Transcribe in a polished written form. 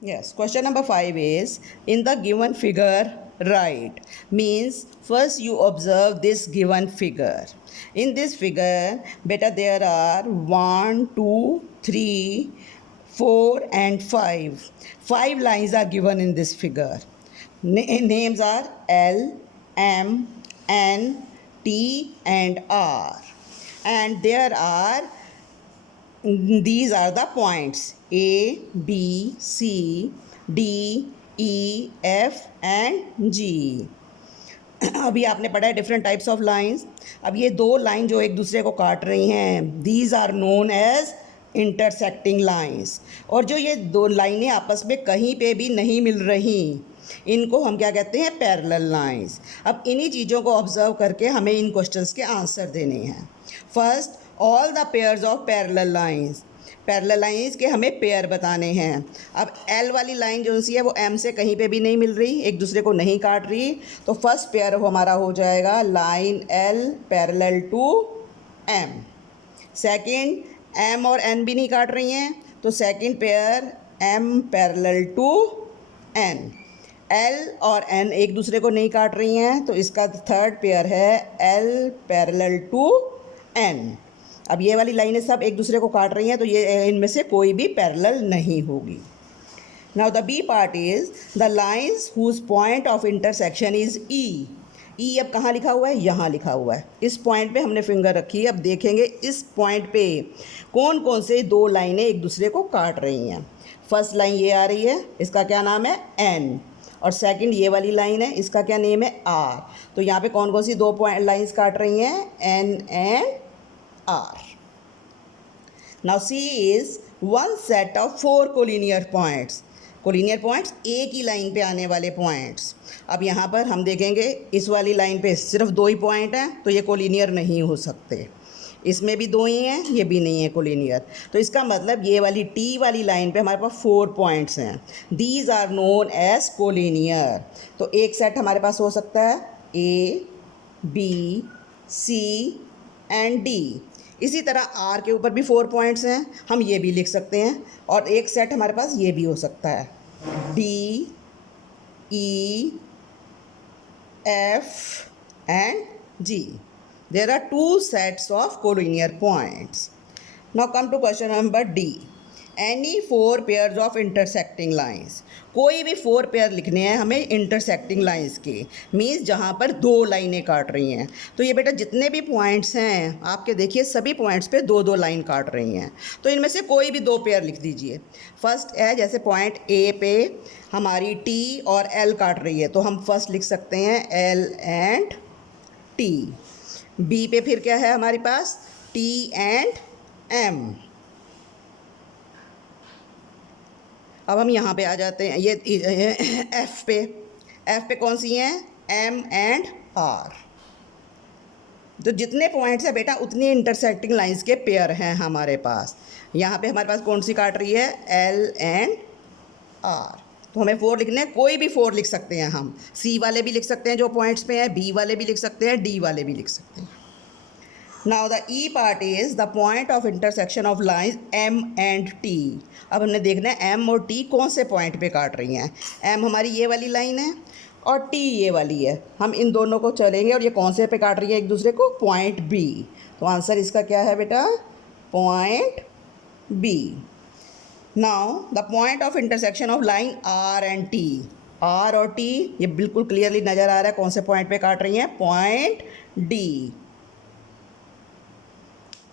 Yes, question number 5 is in the given figure write. Means first you observe this given figure. In this figure, beta there are 1, 2, 3, 4 and 5. 5 lines are given in this figure. Names are L, M, N, T and R. And there are these are the points A, B, C, D, E, F and G. अभी आपने पढ़ा है different types of lines. अब ये दो line जो एक दूसरे को काट रही हैं, these are known as intersecting lines. और जो ये दो लाइनें आपस में कहीं पे भी नहीं मिल रही, इनको हम क्या कहते हैं? Parallel lines. अब इन्हीं चीज़ों को ऑब्जर्व करके हमें इन क्वेश्चंस के आंसर देने हैं. First, all the pairs of parallel lines. Parallel lines के हमें पेयर बताने हैं. अब एल वाली लाइन जो सी है वो एम से कहीं पे भी नहीं मिल रही, एक दूसरे को नहीं काट रही, तो फर्स्ट पेयर हमारा हो जाएगा line L parallel to M. Second, M और एन भी नहीं काट रही हैं, तो second pair M parallel to N. L और एन एक दूसरे को नहीं काट रही हैं, तो इसका थर्ड पेयर है एल पैरेलल टू एन. अब ये वाली लाइनें सब एक दूसरे को काट रही हैं, तो ये इनमें से कोई भी पैरेलल नहीं होगी. Now the B part is the lines whose point of intersection is E. E अब कहाँ लिखा हुआ है? यहाँ लिखा हुआ है. इस पॉइंट पे हमने फिंगर रखी है. अब देखेंगे इस पॉइंट पे कौन कौन से दो लाइनें एक दूसरे को काट रही हैं. फर्स्ट लाइन ये आ रही है, इसका क्या नाम है? एन. और सेकंड ये वाली लाइन है, इसका क्या नेम है? आर. तो यहाँ पे कौन कौन सी दो पॉइंट लाइंस काट रही हैं? N and R. Now C is one set of 4 collinear points. Collinear points एक ही लाइन पे आने वाले पॉइंट्स. अब यहाँ पर हम देखेंगे इस वाली लाइन पे सिर्फ दो ही पॉइंट हैं, तो ये कोलिनियर नहीं हो सकते. इसमें भी दो ही हैं, ये भी नहीं है कोलिनियर. तो इसका मतलब ये वाली T वाली लाइन पे हमारे पास 4 पॉइंट्स हैं. These are known as collinear. तो एक सेट हमारे पास हो सकता है A, B, C and D. इसी तरह आर के ऊपर भी 4 पॉइंट्स हैं, हम ये भी लिख सकते हैं. और एक सेट हमारे पास ये भी हो सकता है D, E, F and G. There are 2 sets of collinear points. Now come to question number D. Any 4 pairs of intersecting lines. कोई भी 4 पेयर लिखने हैं हमें इंटरसेक्टिंग लाइंस के. मीन्स जहाँ पर दो लाइनें काट रही हैं. तो ये बेटा जितने भी पॉइंट्स हैं आपके देखिए सभी पॉइंट्स पे दो दो लाइन काट रही हैं. तो इनमें से कोई भी 2 पेयर लिख दीजिए. फर्स्ट है जैसे पॉइंट ए पे हमारी टी और एल काट रही है, तो हम फर्स्ट लिख सकते हैं एल एंड टी. बी पे फिर क्या है हमारे पास? T and M. अब हम यहाँ पे आ जाते हैं ये एफ़ पे. एफ़ पे कौन सी हैं? M and R. तो जितने पॉइंट्स हैं बेटा उतनी इंटरसेक्टिंग लाइंस के पेयर हैं हमारे पास. यहाँ पे हमारे पास कौन सी काट रही है? L and R. तो हमें 4 लिखने हैं, कोई भी 4 लिख सकते हैं हम. सी वाले भी लिख सकते हैं जो पॉइंट्स पे हैं, बी वाले भी लिख सकते हैं, डी वाले भी लिख सकते हैं. Now the E part is the point of intersection of lines M and T. अब हमने देखना है M और T कौन से पॉइंट पे काट रही हैं. M हमारी ये वाली लाइन है और T ये वाली है. हम इन दोनों को चलेंगे और ये कौन से पे काट रही है एक दूसरे को? Point B. तो आंसर इसका क्या है बेटा? Point B. Now the point of intersection of line R and T. R और T ये बिल्कुल क्लियरली नज़र आ रहा है कौन से पॉइंट पे काट रही हैं? Point D.